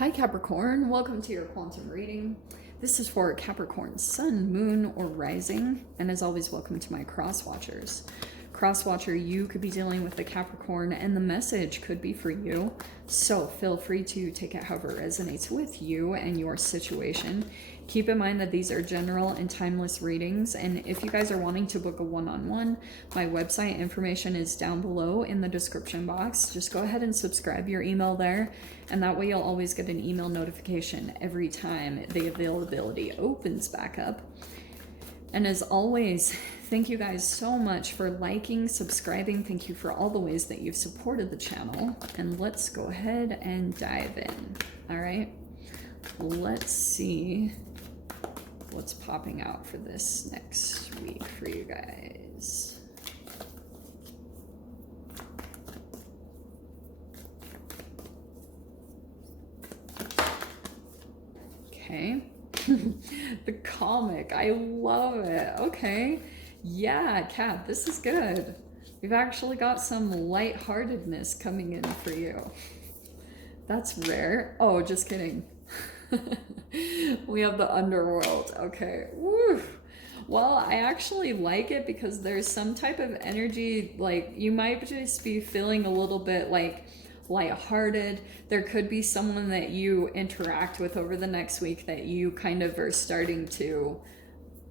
Hi Capricorn, welcome to your quantum reading. This is for Capricorn Sun, Moon, or Rising, and as always, welcome to my cross watchers. Cross watcher, you could be dealing with the Capricorn, and the message could be for you. So feel free to take it however resonates with you and your situation. Keep in mind that these are general and timeless readings, and if you guys are wanting to book a one-on-one, my website information is down below in the description box. Just go ahead and subscribe your email there, and that way you'll always get an email notification every time the availability opens back up. And as always, thank you guys so much for liking, subscribing. Thank you for all the ways that you've supported the channel. And let's go ahead and dive in. All right, let's see what's popping out for this next week for you guys. Okay. The comic, I love it. Okay, yeah, Kat, this is good. We've actually got some lightheartedness coming in for you. That's rare. Oh, just kidding. We have the underworld. Okay. Woo. Well, I actually like it because there's some type of energy, like you might just be feeling a little bit like lighthearted. There could be someone that you interact with over the next week that you kind of are starting to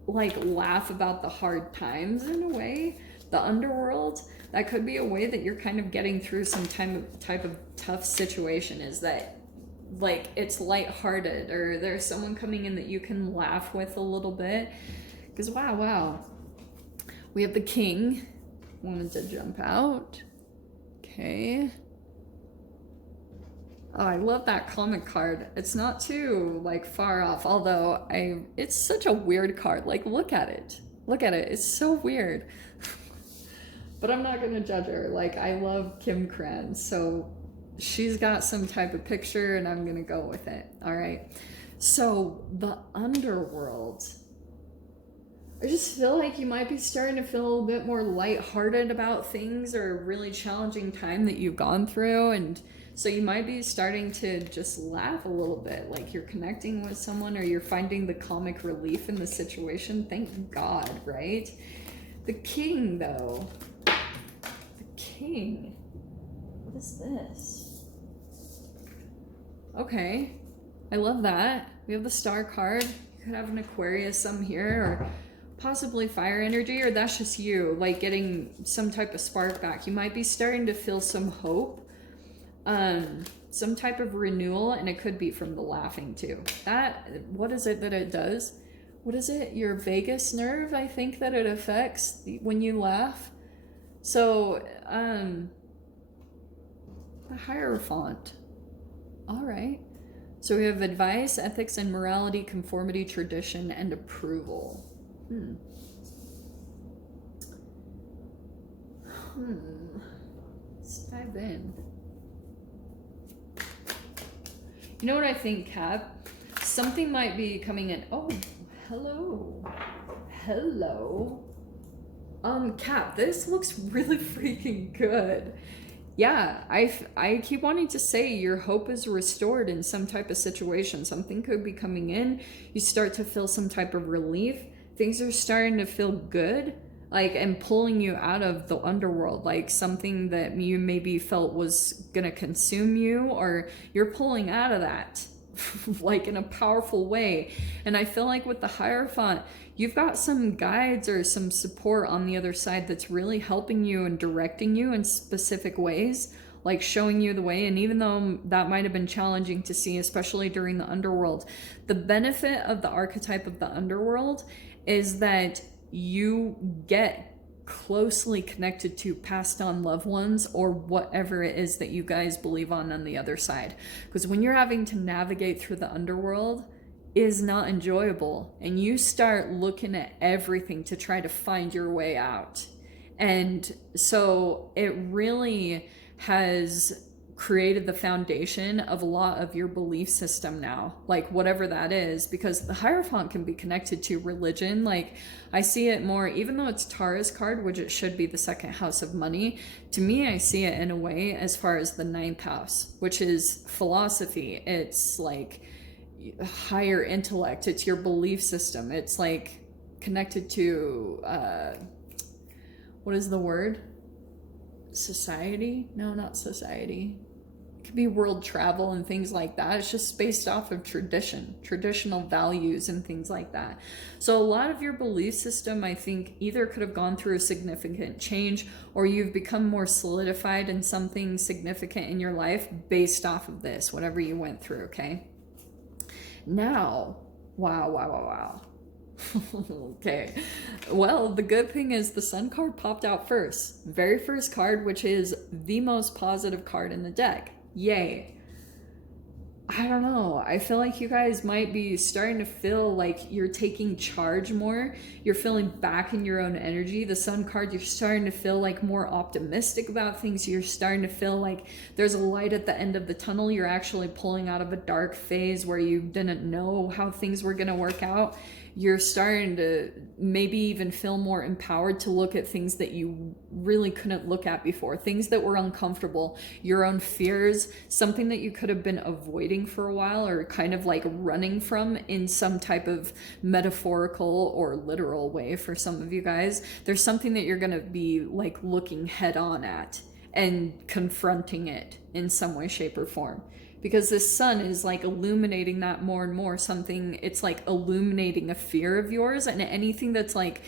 like laugh about the hard times in a way. The underworld, that could be a way that you're kind of getting through some type of tough situation, is that like it's lighthearted, or there's someone coming in that you can laugh with a little bit. Because wow, we have the king wanted to jump out. Okay. Oh, I love that comic card. It's not too like far off, although it's such a weird card. Like look at it. Look at it. It's so weird. But I'm not gonna judge her. Like I love Kim Kran, so she's got some type of picture and I'm gonna go with it. All right. So the underworld. I just feel like you might be starting to feel a little bit more lighthearted about things, or a really challenging time that you've gone through, and so you might be starting to just laugh a little bit, like you're connecting with someone, or you're finding the comic relief in the situation. Thank God, right? The king, though. The king. What is this? Okay. I love that. We have the star card. You could have an Aquarius some here, or possibly fire energy, or that's just you, like getting some type of spark back. You might be starting to feel some hope. Some type of renewal, and it could be from the laughing too. What is it that it does? What is it? Your vagus nerve, I think that it affects when you laugh. So, the Hierophant. All right. So we have advice, ethics and morality, conformity, tradition, and approval. Let's dive in. You know what I think, Cap? Something might be coming in. Oh, hello. Hello. Cap, this looks really freaking good. Yeah, I keep wanting to say your hope is restored in some type of situation. Something could be coming in. You start to feel some type of relief. Things are starting to feel good. Like, and pulling you out of the underworld, like something that you maybe felt was gonna consume you, or you're pulling out of that like in a powerful way. And I feel like with the Hierophant, you've got some guides or some support on the other side that's really helping you and directing you in specific ways, like showing you the way. And even though that might have been challenging to see, especially during the underworld, the benefit of the archetype of the underworld is that you get closely connected to passed on loved ones, or whatever it is that you guys believe on the other side. Because when you're having to navigate through the underworld, it is not enjoyable, and you start looking at everything to try to find your way out. And so it really has created the foundation of a lot of your belief system now, like whatever that is, because the Hierophant can be connected to religion. Like I see it more, even though it's Tara's card, which it should be the second house of money, to me I see it in a way as far as the ninth house, which is philosophy. It's like higher intellect, it's your belief system, it's like connected to what is the word? Society? No, not society. It could be world travel and things like that. It's just based off of traditional values and things like that. So a lot of your belief system, I think, either could have gone through a significant change, or you've become more solidified in something significant in your life based off of this, whatever you went through, okay? Now, wow. Okay, well, the good thing is the Sun card popped out first. Very first card, which is the most positive card in the deck. Yay. I don't know. I feel like you guys might be starting to feel like you're taking charge more. You're feeling back in your own energy. The Sun card, you're starting to feel like more optimistic about things. You're starting to feel like there's a light at the end of the tunnel. You're actually pulling out of a dark phase where you didn't know how things were going to work out. You're starting to maybe even feel more empowered to look at things that you really couldn't look at before, things that were uncomfortable, your own fears, something that you could have been avoiding for a while or kind of like running from in some type of metaphorical or literal way for some of you guys. There's something that you're going to be like looking head on at and confronting it in some way, shape, or form. Because this Sun is like illuminating that more and more. Something, it's like illuminating a fear of yours, and anything that's like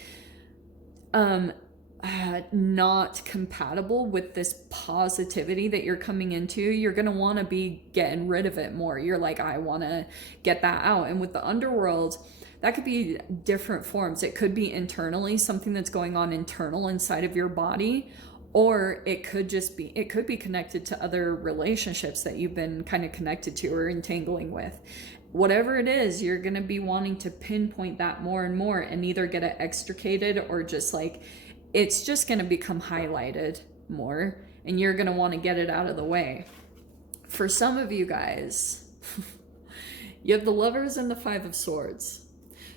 not compatible with this positivity that you're coming into, you're gonna want to be getting rid of it more. You're like, I want to get that out. And with the underworld, that could be different forms. It could be internally, something that's going on internal inside of your body, or it could just be, it could be connected to other relationships that you've been kind of connected to or entangling with. Whatever it is, you're going to be wanting to pinpoint that more and more and either get it extricated or just like, it's just going to become highlighted more and you're going to want to get it out of the way. For some of you guys, you have the Lovers and the Five of Swords.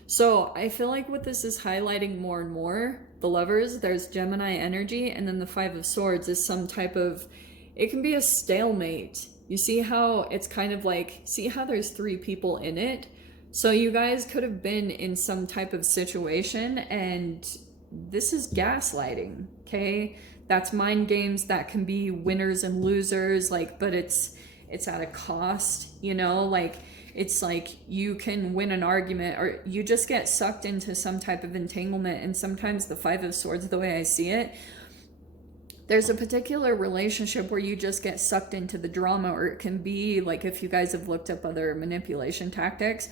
So I feel like what this is highlighting more and more, the Lovers, there's Gemini energy, and then the Five of Swords is some type of, it can be a stalemate. You see how it's kind of like, see how there's three people in it? So you guys could have been in some type of situation, and this is gaslighting, okay? That's mind games. That can be winners and losers, like, but it's at a cost, you know, like, it's like you can win an argument or you just get sucked into some type of entanglement. And sometimes the Five of Swords, the way I see it, there's a particular relationship where you just get sucked into the drama, or it can be like, if you guys have looked up other manipulation tactics,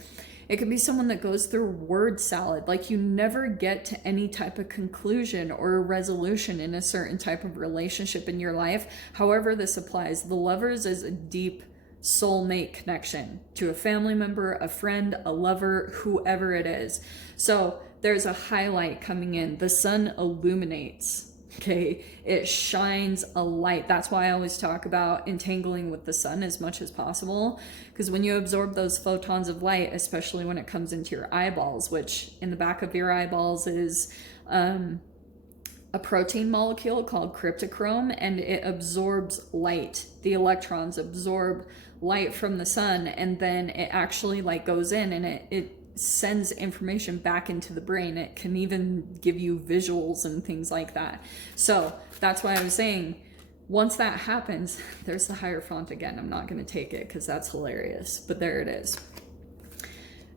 it could be someone that goes through word salad. Like you never get to any type of conclusion or a resolution in a certain type of relationship in your life. However this applies, the Lovers is a deep soulmate connection to a family member, a friend, a lover, whoever it is. So there's a highlight coming in. The Sun illuminates, okay? It shines a light. That's why I always talk about entangling with the Sun as much as possible, because when you absorb those photons of light, especially when it comes into your eyeballs, which in the back of your eyeballs is a protein molecule called cryptochrome, and it absorbs light. The electrons absorb light from the Sun, and then it actually like goes in and it sends information back into the brain. It can even give you visuals and things like that. So that's why I was saying, once that happens, there's the Hierophant again. I'm not going to take it because that's hilarious, but there it is.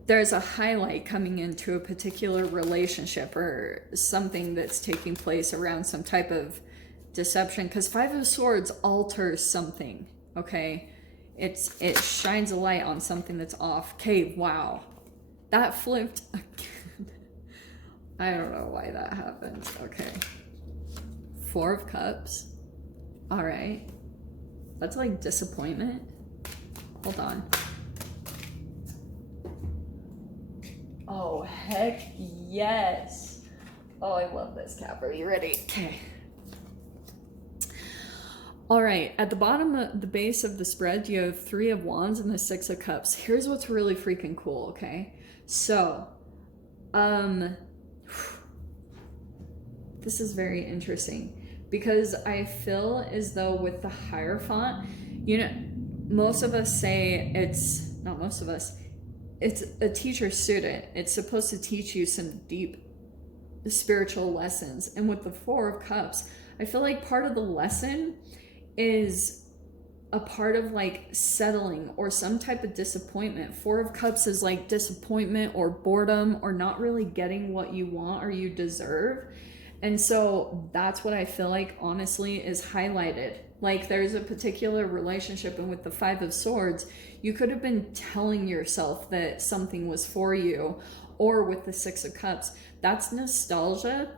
There's a highlight coming into a particular relationship or something that's taking place around some type of deception, because Five of Swords alters something, okay? It shines a light on something that's off. Okay, wow. That flipped again. I don't know why that happened. Okay. Four of Cups. All right. That's like disappointment. Hold on. Oh, heck yes. Oh, I love this, Cap. Are you ready? Okay. All right, at the bottom of the base of the spread, you have 3 of Wands and the 6 of Cups. Here's what's really freaking cool, okay? So, this is very interesting because I feel as though with the Hierophant, you know, most of us say it's, not most of us, it's a teacher student. It's supposed to teach you some deep spiritual lessons. And with the 4 of Cups, I feel like part of the lesson is a part of like settling or some type of disappointment. 4 of Cups is like disappointment or boredom or not really getting what you want or you deserve. And so that's what I feel like honestly is highlighted. Like there's a particular relationship, and with the 5 of Swords, you could have been telling yourself that something was for you. Or with the 6 of Cups, that's nostalgia.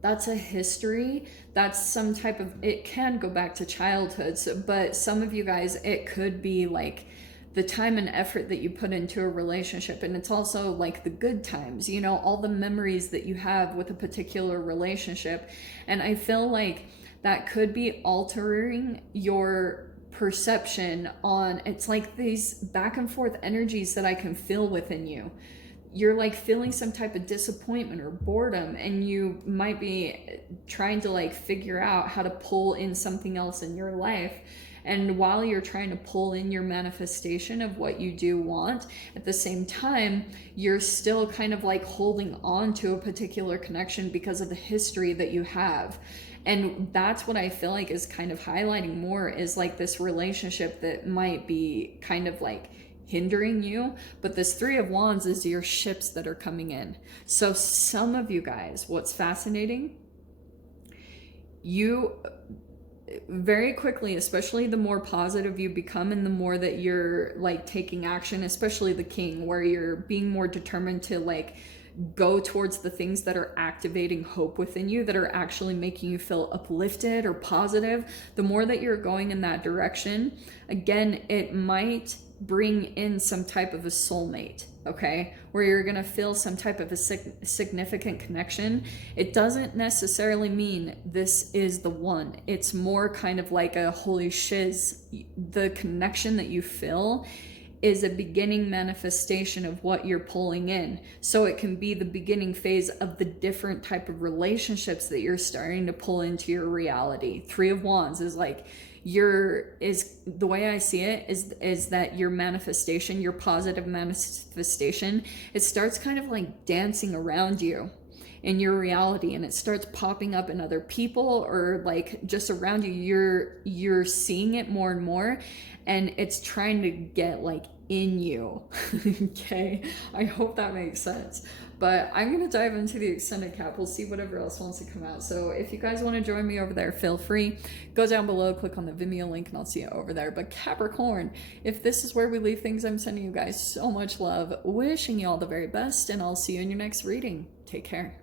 That's a history. That's some type of, it can go back to childhood. So, but some of you guys, it could be like the time and effort that you put into a relationship. And it's also like the good times, you know, all the memories that you have with a particular relationship. And I feel like that could be altering your perception on, it's like these back and forth energies that I can feel within you. You're like feeling some type of disappointment or boredom, and you might be trying to like figure out how to pull in something else in your life. And while you're trying to pull in your manifestation of what you do want, at the same time, you're still kind of like holding on to a particular connection because of the history that you have. And that's what I feel like is kind of highlighting more, is like this relationship that might be kind of like hindering you. But this 3 of Wands is your ships that are coming in. So some of you guys, what's fascinating, you very quickly, especially the more positive you become and the more that you're like taking action, especially the King, where you're being more determined to like go towards the things that are activating hope within you, that are actually making you feel uplifted or positive, the more that you're going in that direction, again, it might bring in some type of a soulmate, okay, where you're gonna feel some type of a significant connection. It doesn't necessarily mean this is the one. It's more kind of like a holy shiz. The connection that you feel is a beginning manifestation of what you're pulling in. So it can be the beginning phase of the different type of relationships that you're starting to pull into your reality. 3 of Wands is like, the way I see it is that your manifestation, your positive manifestation, it starts kind of like dancing around you in your reality, and it starts popping up in other people or like just around you. You're seeing it more and more, and it's trying to get like in you. Okay, I hope that makes sense. But I'm going to dive into the extended cap. We'll see whatever else wants to come out. So if you guys want to join me over there, feel free. Go down below, click on the Vimeo link, and I'll see you over there. But Capricorn, if this is where we leave things, I'm sending you guys so much love. Wishing you all the very best, and I'll see you in your next reading. Take care.